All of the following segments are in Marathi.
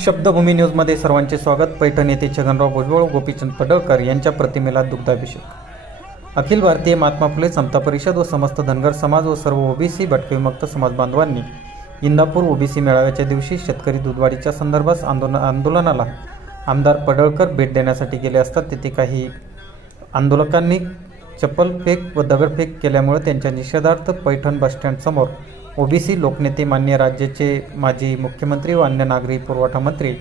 शब्दभूमी न्यूजमध्ये सर्वांचे स्वागत. पैठण येथे छगनराव भुजबळ गोपीचंद पडळकर यांच्या प्रतिमेला दुग्धाभिषेक अखिल भारतीय महात्मा फुले समता परिषद व समस्त धनगर समाज व सर्व ओबीसी भटकेविमुक्त समाज बांधवांनी इंदापूर ओबीसी मेळाव्याच्या दिवशी शेतकरी दूधवाढीच्या संदर्भात आंदोलन आंदोलनाला आमदार पडळकर भेट देण्यासाठी गेले असतात. तेथे काही आंदोलकांनी चप्पल फेक व दगडफेक केल्यामुळे त्यांच्या निषेधार्थ पैठण बसस्टँडसमोर ओबीसी लोकनेते मान्य राज्याचे माजी मुख्यमंत्री व अन्य नागरी पुरवठा मंत्री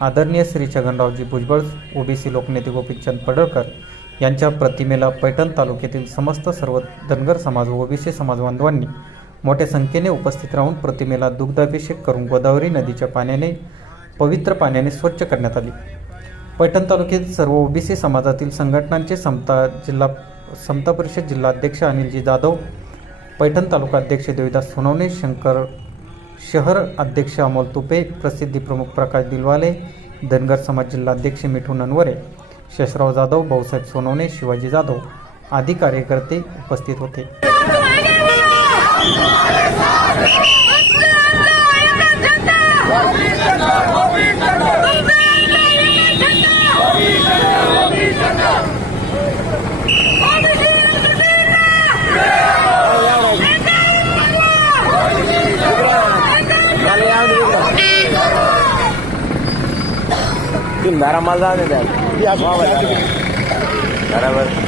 आदरणीय श्री छगनरावजी भुजबळ ओबीसी लोकनेते गोपीचंद पडळकर यांच्या प्रतिमेला पैठण तालुक्यातील समस्त सर्व धनगर समाज व ओबीसी समाज बांधवांनी मोठ्या संख्येने उपस्थित राहून प्रतिमेला दुग्धाभिषेक करून गोदावरी नदीच्या पाण्याने पवित्र पाण्याने स्वच्छ करण्यात आली. पैठण तालुक्यातील सर्व ओबीसी समाजातील संघटनांचे समता जिल्हा समता परिषद जिल्हाध्यक्ष अनिलजी जाधव पैठण तालुका अध्यक्ष देविदास सोनवणे शंकर शहर अध्यक्ष अमोल तुपे प्रसिद्धी प्रमुख प्रकाश दिलवाले धनगर समाज जिल्हाध्यक्ष मिठू ननवरे शशराव जाधव भाऊसाहेब सोनवणे शिवाजी जाधव आदी कार्यकर्ते उपस्थित होते. મારા માલ આવે ને બરાબર.